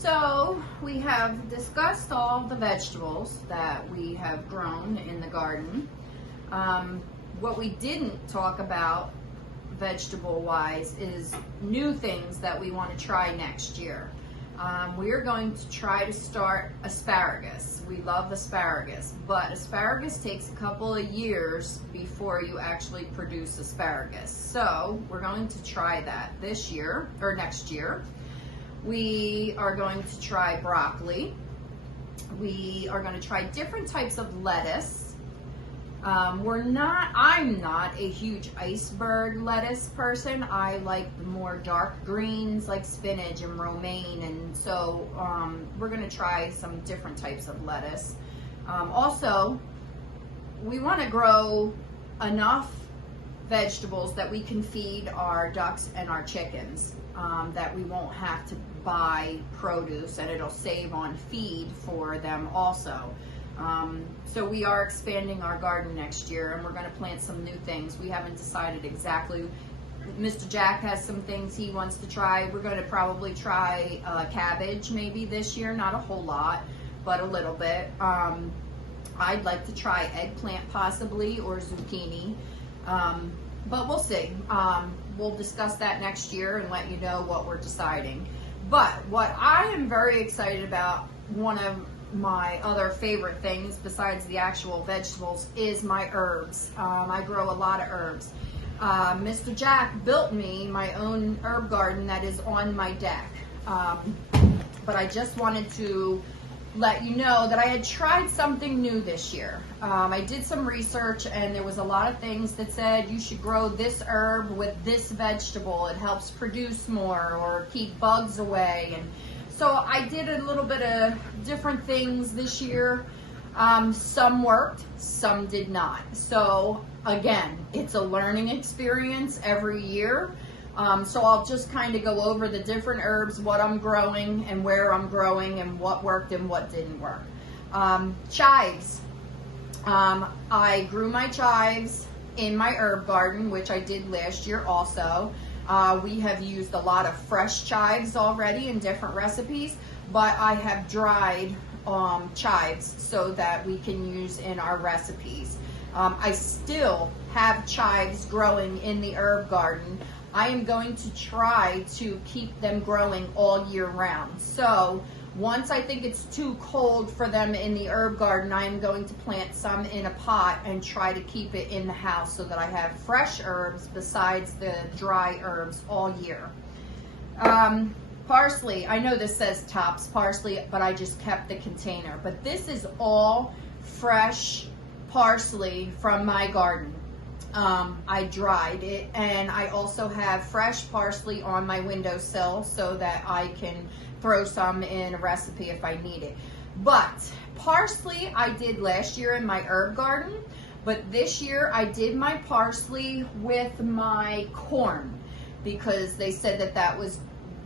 So we have discussed all the vegetables that we have grown in the garden. What we didn't talk about vegetable wise is new things that we want to try next year. We are going to try to start asparagus. We love asparagus, but asparagus takes a couple of years before you actually produce asparagus. So we're going to try that this year or next year. We are going to try broccoli. We are going to try different types of lettuce. I'm not a huge iceberg lettuce person. I like the more dark greens like spinach and romaine, and so we're going to try some different types of lettuce. Also, we want to grow enough vegetables that we can feed our ducks and our chickens, that we won't have to buy produce, and it'll save on feed for them also. So we are expanding our garden next year, and we're going to plant some new things. We haven't decided exactly. Mr. Jack has some things he wants to try. We're going to probably try cabbage maybe this year, not a whole lot, but a little bit. I'd like to try eggplant possibly, or zucchini, but we'll see. We'll discuss that next year and let you know what we're deciding. But what I am very excited about, one of my other favorite things besides the actual vegetables, is my herbs. I grow a lot of herbs. Mr. Jack built me my own herb garden that is on my deck. But I just wanted to let you know that I had tried something new this year. I did some research, and there was a lot of things that said you should grow this herb with this vegetable. It helps produce more or keep bugs away. And so I did a little bit of different things this year. Some worked, some did not. So again, it's a learning experience every year. So I'll just kind of go over the different herbs, what I'm growing and where I'm growing and what worked and what didn't work. Chives. I grew my chives in my herb garden, which I did last year also. We have used a lot of fresh chives already in different recipes, but I have dried chives so that we can use in our recipes. I still have chives growing in the herb garden. I am going to try to keep them growing all year round. So once I think it's too cold for them in the herb garden, I am going to plant some in a pot and try to keep it in the house so that I have fresh herbs besides the dry herbs all year. Parsley, I know this says Tops Parsley, but I just kept the container. But this is all fresh parsley from my garden. I dried it, and I also have fresh parsley on my windowsill so that I can throw some in a recipe if I need it. But parsley I did last year in my herb garden, but this year I did my parsley with my corn because they said that that was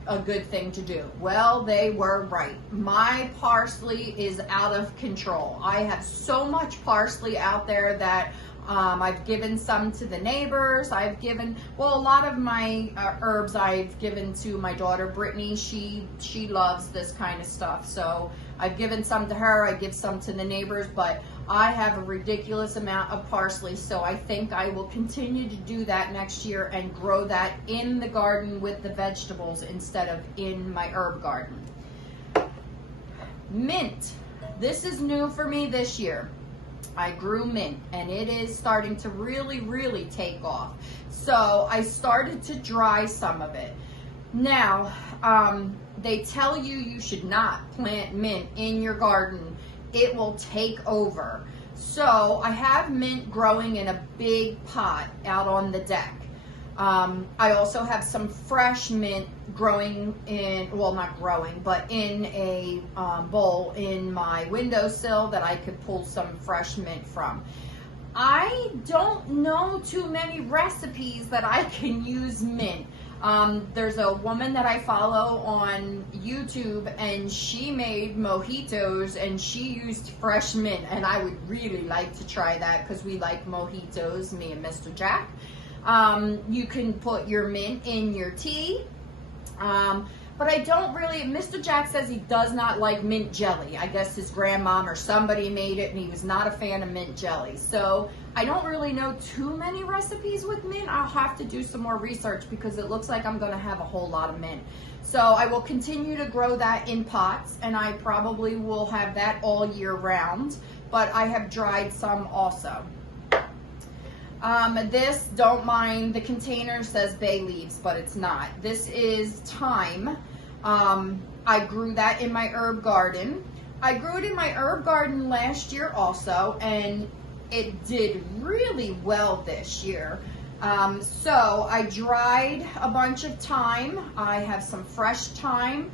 a good thing to do. Well, they were right. My parsley is out of control. I have so much parsley out there that I've given some to the neighbors. I've given, well, a lot of my herbs I've given to my daughter Brittany. She loves this kind of stuff, so I've given some to her. I give some to the neighbors, but I have a ridiculous amount of parsley, so I think I will continue to do that next year and grow that in the garden with the vegetables instead of in my herb garden. Mint. This is new for me this year. I grew mint, and it is starting to really take off. So I started to dry some of it. Now, they tell you should not plant mint in your garden. It will take over. So I have mint growing in a big pot out on the deck. I also have some fresh mint growing in, well, not growing, but in a bowl in my windowsill that I could pull some fresh mint from. I don't know too many recipes that I can use mint. There's a woman that I follow on YouTube, and she made mojitos and she used fresh mint, and I would really like to try that because we like mojitos, me and Mr. Jack. You can put your mint in your tea. but I don't really, Mr. Jack says he does not like mint jelly. I guess his grandmom or somebody made it and he was not a fan of mint jelly. So I don't really know too many recipes with mint. I'll have to do some more research because it looks like I'm gonna have a whole lot of mint. So I will continue to grow that in pots, and I probably will have that all year round, but I have dried some also. This, don't mind, the container says bay leaves, but it's not. This is thyme. I grew that in my herb garden. I grew it in my herb garden last year also, and it did really well this year. So I dried a bunch of thyme. I have some fresh thyme,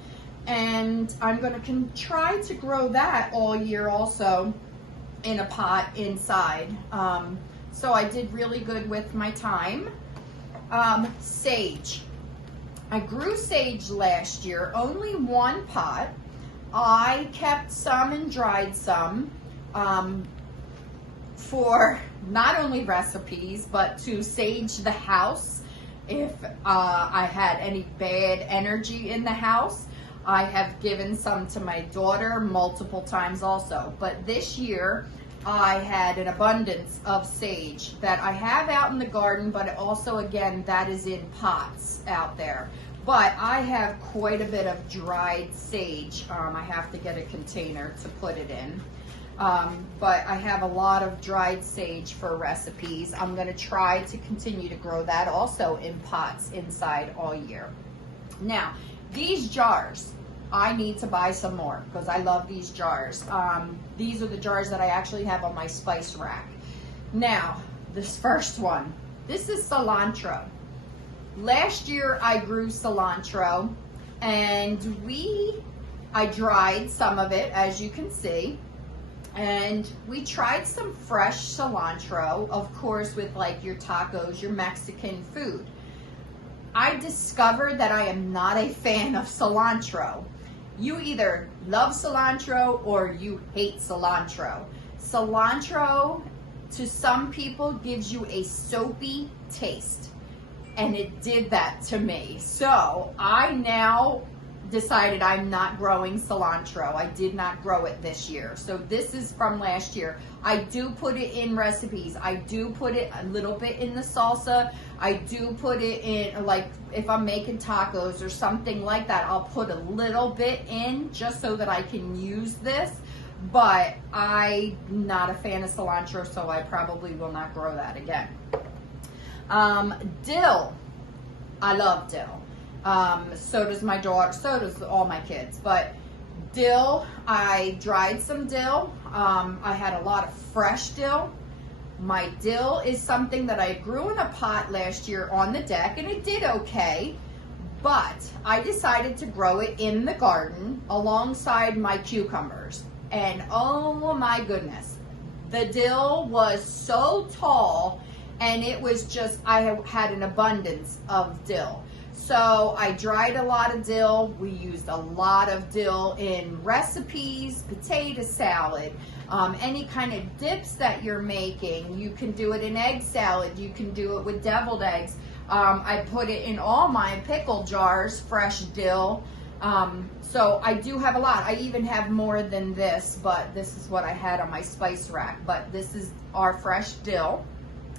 and I'm going to try to grow that all year also in a pot inside. So I did really good with my thyme. Sage. I grew sage last year, only one pot. I kept some and dried some for not only recipes, but to sage the house. If I had any bad energy in the house, I have given some to my daughter multiple times also. But this year, I had an abundance of sage that I have out in the garden, but also, again, that is in pots out there. But I have quite a bit of dried sage. I have to get a container to put it in. But I have a lot of dried sage for recipes. I'm going to try to continue to grow that also in pots inside all year. Now, these jars, I need to buy some more because I love these jars. These are the jars that I actually have on my spice rack. Now, this first one, this is cilantro. Last year I grew cilantro, and I dried some of it, as you can see, and we tried some fresh cilantro, of course, with like your tacos, your Mexican food. I discovered that I am not a fan of cilantro. You either love cilantro or you hate cilantro. Cilantro, to some people, gives you a soapy taste, and it did that to me. So I now decided I'm not growing cilantro. I did not grow it this year. So this is from last year. I do put it in recipes. I do put it a little bit in the salsa. I do put it in, like, if I'm making tacos or something like that, I'll put a little bit in just so that I can use this. But I'm not a fan of cilantro, so I probably will not grow that again. Dill. I love dill. So does my daughter, so does all my kids. But dill, I dried some dill. I had a lot of fresh dill. My dill is something that I grew in a pot last year on the deck, and it did okay. But I decided to grow it in the garden alongside my cucumbers. And oh my goodness, the dill was so tall, and it was just, I had an abundance of dill. So I dried a lot of dill. We used a lot of dill in recipes, potato salad, any kind of dips that you're making. You can do it in egg salad. You can do it with deviled eggs. I put it in all my pickle jars, fresh dill. So I do have a lot. I even have more than this, but this is what I had on my spice rack. But this is our fresh dill.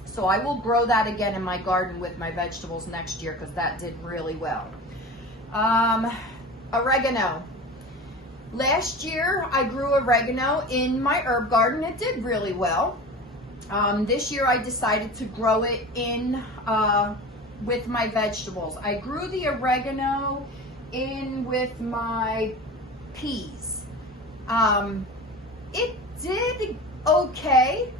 So I will grow that again in my garden with my vegetables next year because that did really well. Oregano. Last year I grew oregano in my herb garden. It did really well. This year I decided to grow it in with my vegetables. I grew the oregano in with my peas. It did okay.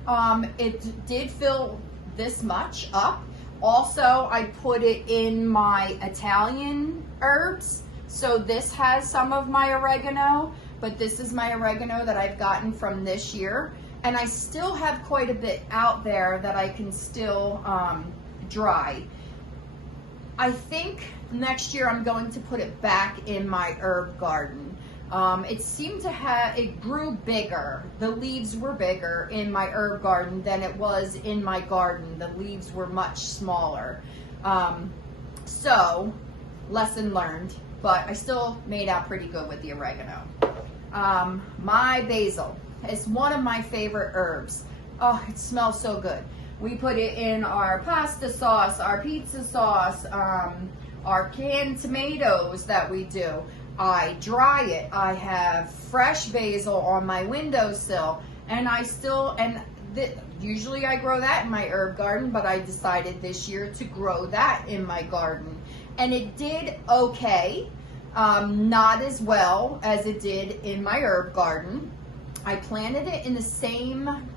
It did fill this much up. Also, I put it in my Italian herbs. So this has some of my oregano, but this is my oregano that I've gotten from this year. And I still have quite a bit out there that I can still dry. I think next year I'm going to put it back in my herb garden. It seemed to have, it grew bigger. The leaves were bigger in my herb garden than it was in my garden. The leaves were much smaller. So, lesson learned. but I still made out pretty good with the oregano. My basil is one of my favorite herbs. Oh, it smells so good. We put it in our pasta sauce, our pizza sauce, our canned tomatoes that we do. I dry it. I have fresh basil on my windowsill, and usually I grow that in my herb garden, but I decided this year to grow that in my garden, and it did okay. Not as well as it did in my herb garden. I planted it in the same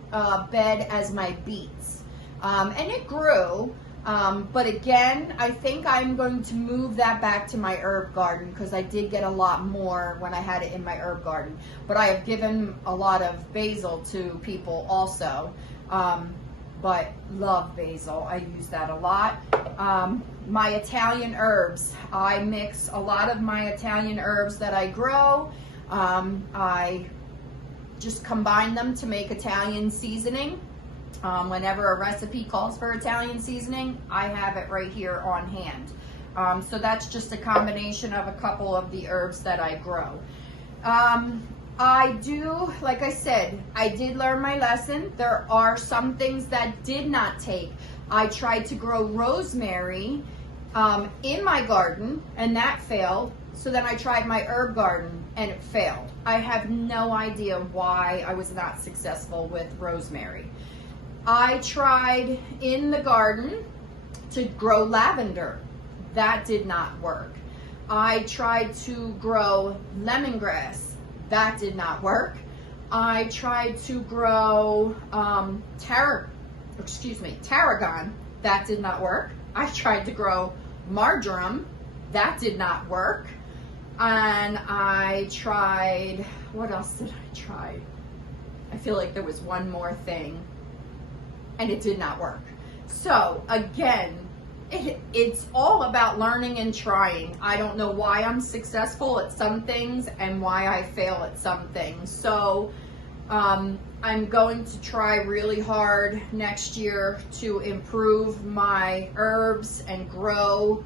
bed as my beets, and it grew. But again, I think I'm going to move that back to my herb garden because I did get a lot more when I had it in my herb garden. But I have given a lot of basil to people also. But love basil. I use that a lot. My Italian herbs. I mix a lot of my Italian herbs that I grow. I just combine them to make Italian seasoning. Whenever a recipe calls for Italian seasoning, I have it right here on hand. So that's just a combination of a couple of the herbs that I grow. I do, like I said, I did learn my lesson. There are some things that did not take. I tried to grow rosemary in my garden, and that failed. So then I tried my herb garden, and it failed. I have no idea why I was not successful with rosemary. I tried in the garden to grow lavender. That did not work. I tried to grow lemongrass. That did not work. I tried to grow tarragon. That did not work. I tried to grow marjoram. That did not work. And I tried, what else did I try? I feel like there was one more thing, and it did not work. So again, it's all about learning and trying. I don't know why I'm successful at some things and why I fail at some things. So I'm going to try really hard next year to improve my herbs and grow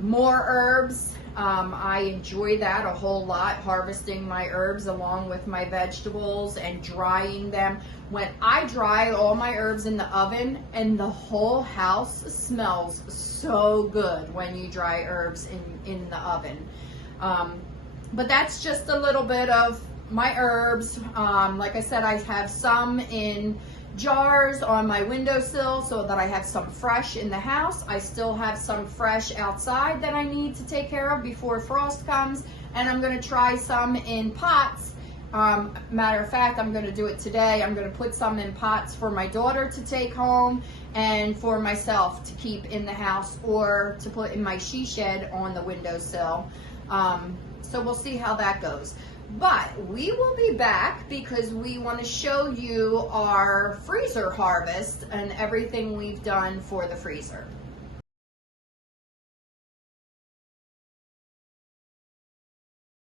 more herbs. I enjoy that a whole lot, harvesting my herbs along with my vegetables and drying them. When I dry all my herbs in the oven, and the whole house smells so good when you dry herbs in the oven. But that's just a little bit of my herbs. Like I said, I have some in jars on my windowsill so that I have some fresh in the house. I still have some fresh outside that I need to take care of before frost comes, and I'm going to try some in pots. Matter of fact, I'm going to do it today. I'm going to put some in pots for my daughter to take home and for myself to keep in the house or to put in my she shed on the windowsill. So we'll see how that goes. But we will be back because we want to show you our freezer harvest and everything we've done for the freezer.